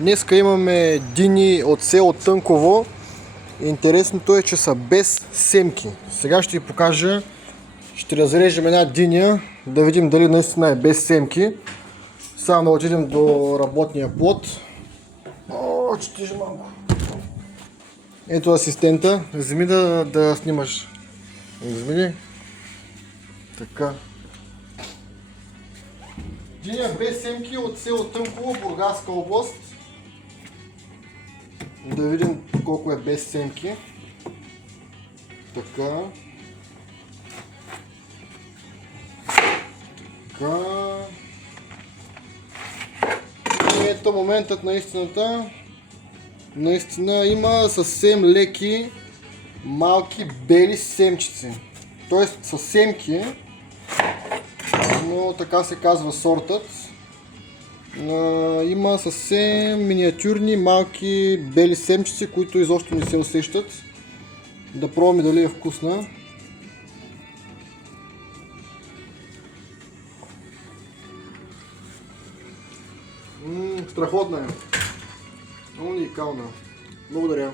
Днеска имаме дини от село Тънково. Интересното е, че са без семки. Сега ще ви покажа, ще разрежем една диня, да видим дали наистина е без семки. Само да отидем до работния плод. О, че тежи малко. Ето асистента, вземи да снимаш. Вземи. Така. Диня без семки от село Тънково, Бургаска област. Да видим колко е без семки. Така. Така. И ето моментът на истината. Наистина има съвсем леки, малки бели семчици. Тоест са семки, но така се казва сортът. Има съвсем миниатюрни, малки бели семчици, които изобщо не се усещат. Да пробваме дали е вкусна. Страхотна е. Уникална. Благодаря.